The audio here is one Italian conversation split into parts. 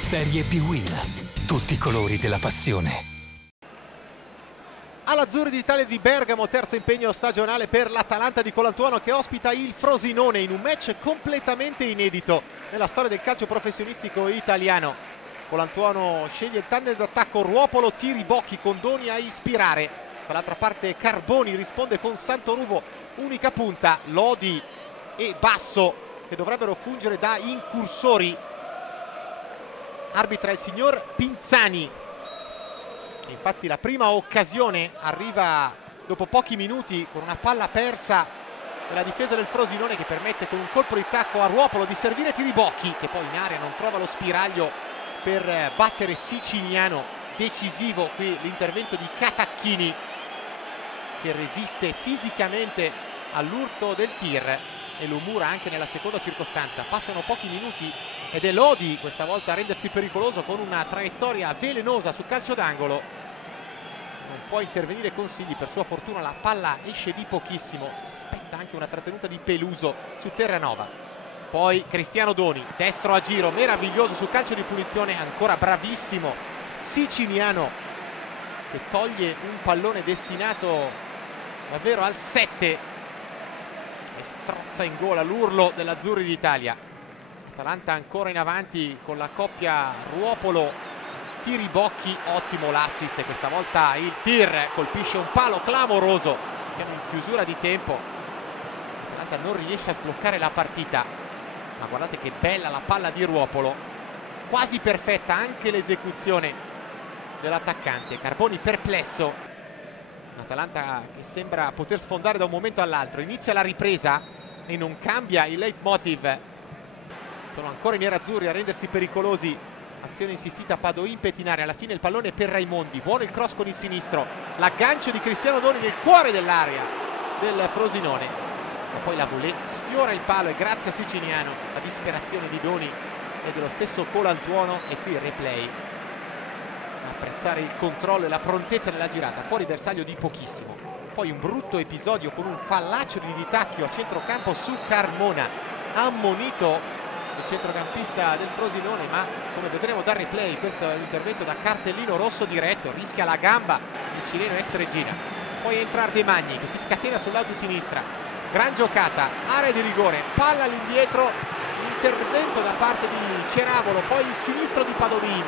Serie B-Win. Tutti i colori della passione. All'Azzurri d'Italia di Bergamo, terzo impegno stagionale per l'Atalanta di Colantuono, che ospita il Frosinone in un match completamente inedito nella storia del calcio professionistico italiano. Colantuono sceglie il tandem d'attacco Ruopolo, Tiribocchi con Doni a ispirare. Dall'altra parte Carboni risponde con Santoruvo, unica punta, Lodi e Basso che dovrebbero fungere da incursori. Arbitra il signor Pinzani. Infatti la prima occasione arriva dopo pochi minuti con una palla persa nella difesa del Frosinone, che permette con un colpo di tacco a Ruopolo di servire Tiribocchi, che poi in area non trova lo spiraglio per battere Siciliano. Decisivo qui l'intervento di Catacchini, che resiste fisicamente all'urto del tir e lo mura anche nella seconda circostanza. Passano pochi minuti ed è Lodi questa volta a rendersi pericoloso con una traiettoria velenosa su calcio d'angolo. Non può intervenire Consigli, per sua fortuna la palla esce di pochissimo. Sospetta anche una trattenuta di Peluso su Terranova. Poi Cristiano Doni, destro a giro, meraviglioso su calcio di punizione, ancora bravissimo Siciliano, che toglie un pallone destinato davvero al 7 e strozza in gola l'urlo dell'Azzurri d'Italia. Atalanta ancora in avanti con la coppia Ruopolo Tiribocchi. Ottimo l'assist e questa volta il tir colpisce un palo clamoroso. Siamo in chiusura di tempo. Atalanta non riesce a sbloccare la partita, ma guardate che bella la palla di Ruopolo, quasi perfetta anche l'esecuzione dell'attaccante. Carboni perplesso. Atalanta che sembra poter sfondare da un momento all'altro. Inizia la ripresa e non cambia il leitmotiv. Sono ancora i nerazzurri a rendersi pericolosi. Azione insistita, Padoin pettinare, alla fine il pallone per Raimondi. Buono il cross con il sinistro, l'aggancio di Cristiano Doni nel cuore dell'area del Frosinone, ma poi la volée sfiora il palo e grazie a Siciliano la disperazione di Doni e dello stesso Colantuono. E qui il replay, apprezzare il controllo e la prontezza nella girata, fuori bersaglio di pochissimo. Poi un brutto episodio con un fallaccio di Ditacchio a centrocampo su Carmona, ammonito il centrocampista del Frosinone, ma come vedremo dal replay questo è l'intervento da cartellino rosso diretto, rischia la gamba il cileno ex Regina. Poi entra Ardemagni che si scatena sul lato di sinistra, gran giocata, area di rigore, palla all'indietro, intervento da parte di Ceravolo, poi il sinistro di Padovin,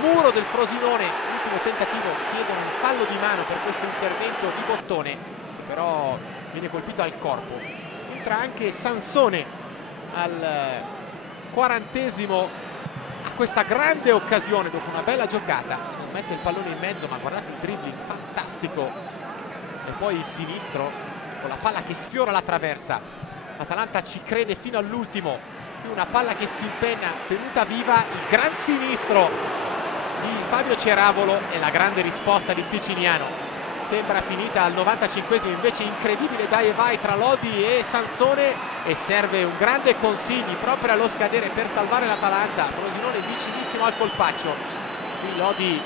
muro del Frosinone, ultimo tentativo, chiedono un fallo di mano per questo intervento di Bottone, però viene colpito al corpo. Entra anche Sansone al 40esimo a questa grande occasione dopo una bella giocata. Non mette il pallone in mezzo, ma guardate il dribbling fantastico. E poi il sinistro con la palla che sfiora la traversa. L'Atalanta ci crede fino all'ultimo. Una palla che si impenna, tenuta viva, il gran sinistro di Fabio Ceravolo e la grande risposta di Siciliano. Sembra finita al 95esimo, invece incredibile dai e vai tra Lodi e Sansone, e serve un grande Consigli proprio allo scadere per salvare l'Atalanta. Frosinone vicinissimo al colpaccio. Qui Lodi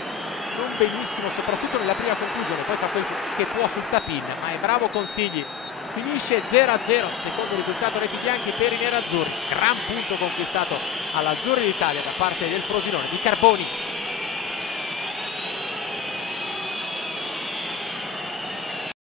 non benissimo, soprattutto nella prima conclusione, poi fa quel che può sul tap-in, ma è bravo Consigli. Finisce 0-0, secondo risultato reti bianchi per i nerazzurri. Gran punto conquistato all'Azzurri d'Italia da parte del Frosinone di Carboni.